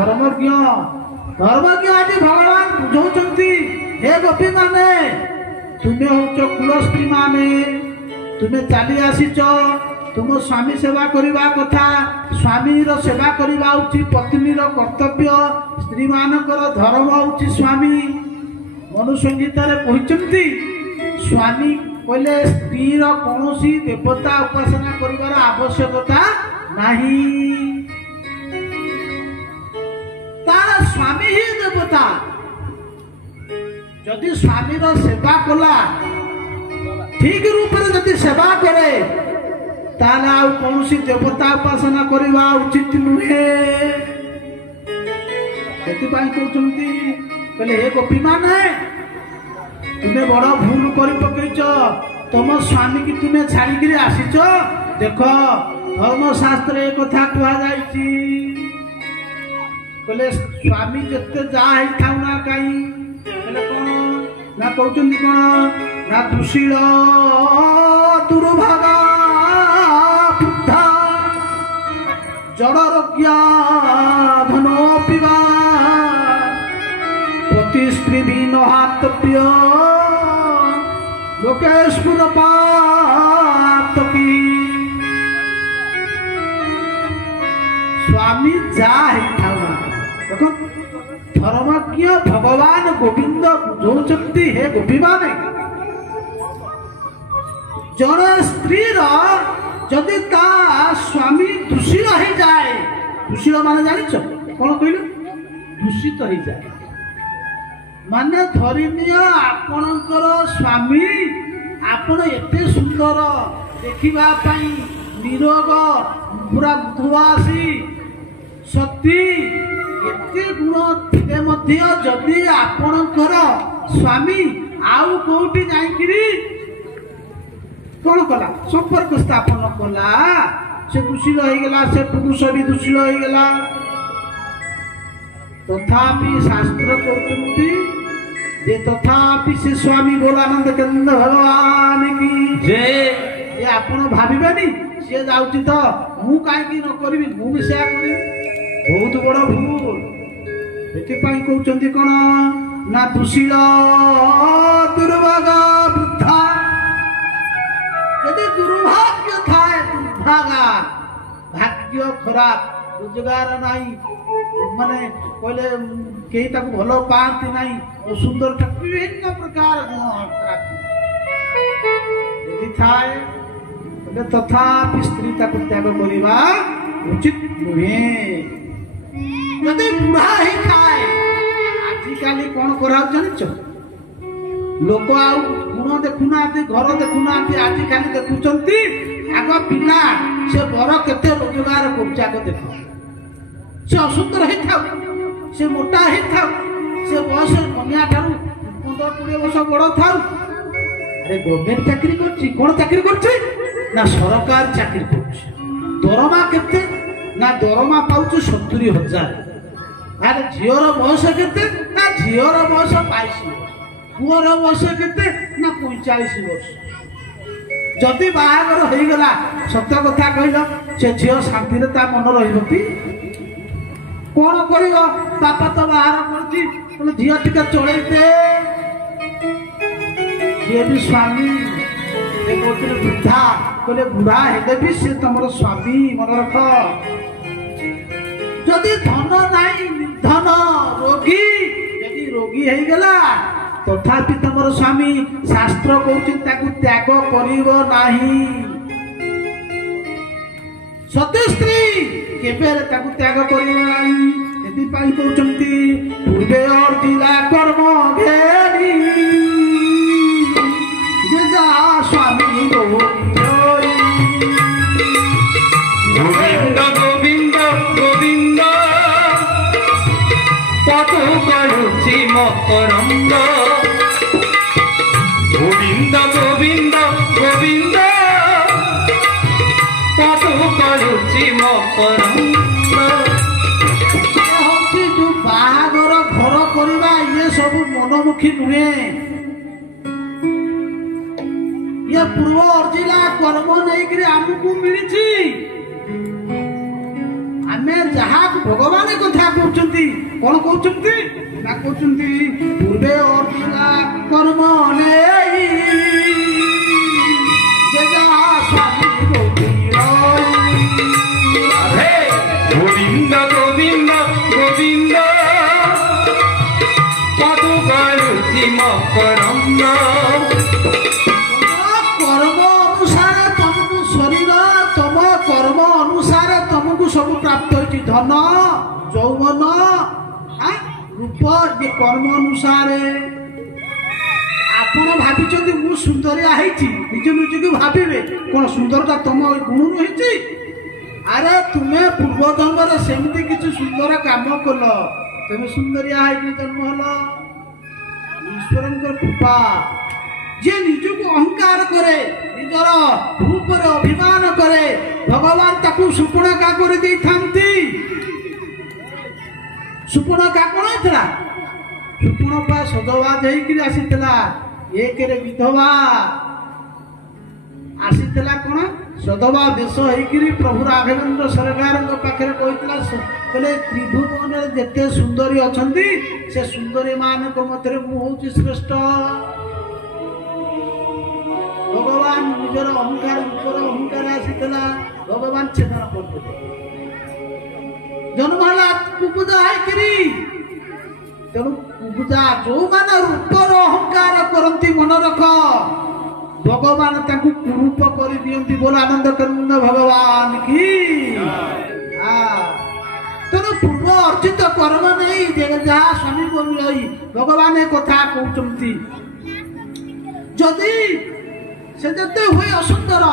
धर्मज्ञ धर्मज्ञ आज भगवान बुझाउछन्ति हे गोपी माने तुमे होच कुल स्त्री माने तुमे चली आसीच तुम स्वामी सेवा करवा कथा स्वामी सेवा करवा उचित पत्नी कर्तव्य स्त्री मानकर धर्म उचित स्वामी मनु संगीत कहते स्वामी कहले स्त्री कौन देवता उपासना कर आवश्यकता नहीं तार स्वामी ही देवता जदि स्वामी सेवा कला ठीक रूप से जदि सेवा करे ताला कौन देवता उपासना करवा उचित नुहे कहले हे गोपी माने तुम्हें बड़ भूल कर पकईच तुम स्वामी की तुम्हें छाड़ी आसीच देख धर्मशास्त्र एक कथा कहले स्वामी जिते जहाँ था ना कहीं कौन ना कहते कौन ना दुशील दुर्भागा बुद्धा जड़रोग्या धनो पिबा पति स्त्री भी नहातव्य लोकेश्वर पातकी स्वामी जा देखो धर्मज्ञ भगवान गोविंद बुझाउछन्ति हे गोपी माने जन स्त्री जदि ता स्वामी दूषित हो जाए दूषित माने जानिछ कौन कहल दूषित हो जाए माने धरिनिय आपणकर स्वामी आपण एते सुंदर देखिबा पई निरोग पूरा धुआसी सती एते गुण थे मध्य जदि आपणकर स्वामी आउ कोठी जाइकिरी कौन कला संपर्क स्थापन कला से दूषित हो गला से पुरुष भी दूषित हो गला तथापि शास्त्र कहते जे तथापि से स्वामी बोलानंद केंद्र भगवान की जय ये आपण भाबिबेनी से जाउची तो मु काहे की न करबी मु भी सेया करी बहुत बड़ भूल एति पई कहउचंती कोन ना दूषित दुर्भागा बुद्धा यदि दुर्भाग्य थाए दुर्भागा भाग्य खराब रोजगार नहीं माने कहले कहीं ताको भलो पाती नहीं और सुंदर विभिन्न प्रकार यदि थाए तथापि स्त्री ताको त्याग करवा उचित नुहे यदि बुढ़ा ही थाए आजिकल कौन करा जानिछ लोक आउ गुण देखुना घर देखुना आजिकल देखुंट आग पिला से बर केते रोजगार कर देख से असुंदर ही था से मोटा ही था से बयस कन्या ठारू 15-20 वर्ष बड़ था अरे गवर्नमेंट चाकरी करछि कोन चाकरी करछि ना सरकार चाकरी करछि दरमा केते ना दरमा पाउछ 70,000 अरे झियर बयस केते ना झियर बयस 22 पुअर बयस केते ना 45 वर्ष जदि बाहागर हो गला सत्य कथा कहल से झियो शांति ता मन रही कौन कर बापा तो बाहर कर झील टिके चलते सी भी स्वामी वृद्धा कहले बुढ़ा हेले भी सी तुम स्वामी मन रख जदि धन नहीं निर्धन रोगी यदि रोगी हो गला तथापि तुम स्वामी शास्त्र कहते त्याग कर सती स्त्री केबे त्याग कर पूर्वे अर्जिला कर्म घेरी स्वामी गोविंद गोविंद गोविंद पटु करुछि मकरंद गोविंद गोविंद गोविंद पटु करुछि मकरंद बाहागर घर करवा ये सब मनमुखी नुहे ये पूर्व अर्जिला कर्म नहीं आमको मिली आमे जहा भगवान कथा कहते कौन कहते ना कहते पूर्वे अर्जुना कर्म नेई जे जहा स्वामी गोविंद गोविंद गोविंद पदु गलुची मकरंद कर्म अनुसार तुमको शरीर तुम कर्म अनुसार तुमको सब प्राप्त होती धन यौवन रूप ये कर्म अनुसार आपण भावी मु सुंदरिया निज निज को भावे कौन सुंदरता तुम गुण रही अरे तुम्हें पूर्व जन्म सेमती किसी सुंदर काम कल तुम सुंदरिया जन्म हल ईश्वर कृपा जे निज को अहंकार करे निजर रूप अभिमान करे भगवान ताकू सुपर्णखा कर दे सुपर्णखा कौन होता सुपर्णखा सजवाज होता एक विधवा आसीला कौन सदवा देश होकर प्रभु राघवेंद्र सरकार पाखे कहते त्रिभुवन जिते सुंदरी अच्छा से सुंदरी मान मध्य मुझे श्रेष्ठ भगवान निजर अहंकार ऊपर अहंकार आसीला भगवान छेदन करते जन्म है कुबुजा है तेणु कुबुजा जो मैंने रूपर अहंकार करती मन रख भगवान ताकू कुरूप कर दियंती बोल आनंद कंद भगवान की तेणु पूर्व अर्जित कर्म नहीं जहाँ स्वामी को मिलई भगवान एक कथा कहते जदि से जते हुए असुंदर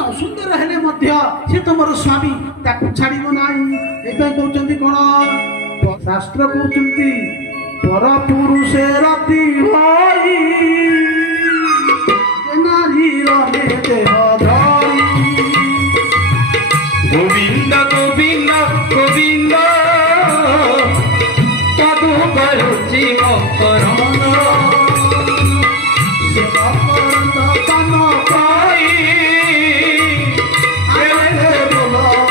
असुंदर हेले मध्य से तुमर स्वामी ताकू छाड़िब नाही कहते कौन शास्त्र कहते पर पुरुषे रति होई गोविंद गोविंद गोविंद पदु गलुची मकरंद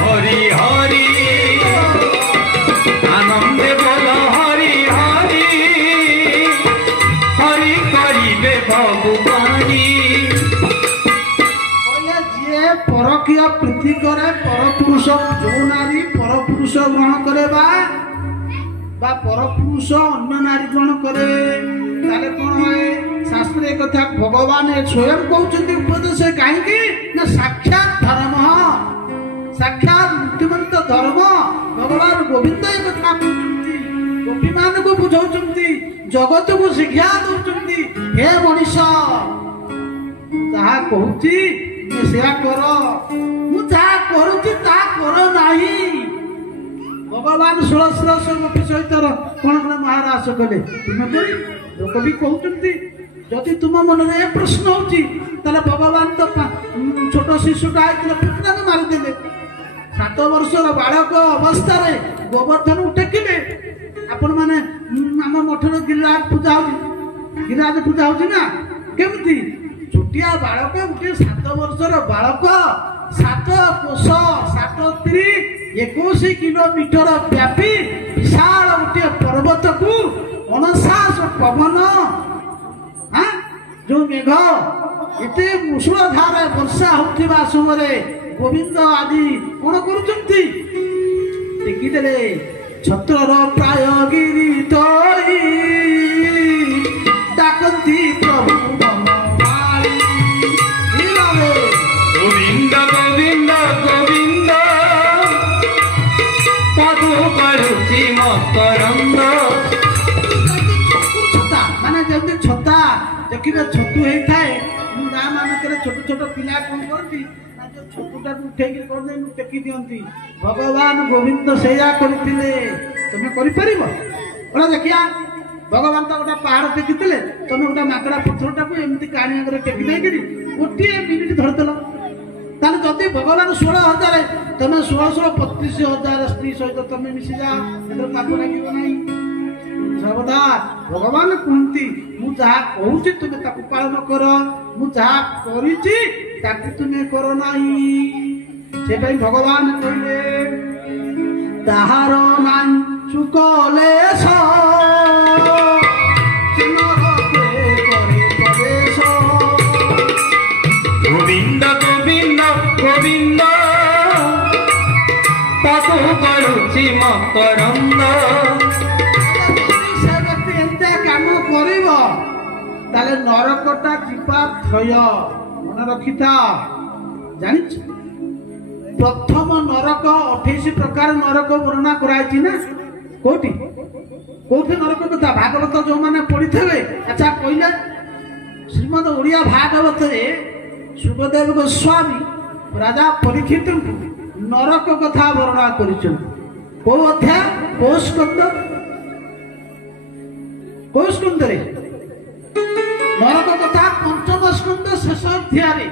हरि हरि आनंदे बोल हरि हरि हरि करिबे भगवानी परकीय प्रीति करे परपुरुष जो नारी परपुरुष ग्रहण करे बा परपुरुष अन्य नारी ग्रहण करे ताले कौन है शास्त्र एक कथा भगवान स्वयं कहते उपदेश कहीं ना साक्षात धर्म साक्षात मुक्तिमंत धर्म भगवान गोविंद एक कथा कहते गोपी मान को बुझाउछंती जगत को शिक्षा दउछंती हे मनीष जहा कहूची सेया कर मु जहा करूची ता कर नाही भगवान 1600 गोपी सहित कौन कौन महाराज कले तुम लोक भी कहते जदि तुम मन में प्रश्न होची ताले भगवान तो छोट शिशुटा आइतले पुत्र मारिदेले 7 वर्षर बालक अवस्था गोवर्धन टेकिले आपण माने आम मठर गिरिराज पूजा होची ना केमती छोटिया बालक गोटे 7 वर्षर बालक 7 कोश 7 त्री 21 किलोमीटर व्यापी विशाल गोटे पर्वत को अणसास पवन जो मेघ एते मुसलधार वर्षा होता समय गोविंद आदि कौन करुचंती टेकिदेले छत्रर प्राय गिरी तोरी डाकती प्रभु गोविंद गोविंद गोविंद पदु गलुची मकरंद माने जल्दी छता देखिबे छतु होता है गाँ मानक छोट छोट पिला कौन करती छतुटा उठे टेकी दियंती भगवान गोविंद सेया करथिले तुमे करि परिबो ओला देखिया भगवान तो गोटा पहाड़ टेकिले तुम गोटा माकड़ा पत्थरटा को एमती काणी आगे टेकी देकरी गोटे मिनिट धरदेल ताले जदि भगवान 16,000 तुम 16,35,000 स्त्री सहित तुम मिसी जाओ पाप लगे ना सर्वदा भगवान कहती मु जहा कहूची तुमे ताकू पालन कर मु जहा करिची ताकू तुमे कर नाही से भगवान कहले ତାହାର ନାଞ୍ଚୁ କଲେଶ ନରକେ କରେ ପ୍ରବେଶ। ଗୋବିନ୍ଦ ଗୋବିନ୍ଦ ଗୋବିନ୍ଦ ତାକୁ କରୁଛି ମକରନ୍ଦ। ସେ ବ୍ୟକ୍ତି ଏମିତିଆ କାମ କରିବ ତାହେଲେ ନରକଟା ଯିବା ଥୟ। ମନେ ରଖିଥା, ଜାଣିଛ ପ୍ରଥମ ନରକ 28 ପ୍ରକାର ନରକ ବର୍ଣ୍ଣନା କରାଯାଇଛି ନା? କୋଉଠି କୋଉଠି ନରକ କଥା ଭାଗବତ ଯୋଉମାନେ ପଢିଥିବେ, ଆଚ୍ଛା କହିଲେ ଶ୍ରୀମଦ ଓଡ଼ିଆ ଭାଗବତରେ ସୁଖଦେବ ଗୋସ୍ୱାମୀ ରାଜା ପରୀକ୍ଷିତଙ୍କୁ ନରକ କଥା ବର୍ଣ୍ଣନା କରିଛନ୍ତି। କୋଉ ଅଧ୍ୟାୟ? କୋଉ ସ୍କନ୍ଦ? କୋଉ ସ୍କନ୍ଦରେ ନରକ କଥା? ପଞ୍ଚମ ସ୍କନ୍ଦ ଶେଷ ଅଧ୍ୟାୟରେ,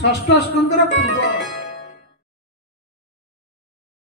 ଷଷ୍ଠ ସ୍କନ୍ଦର ପୂର୍ବ।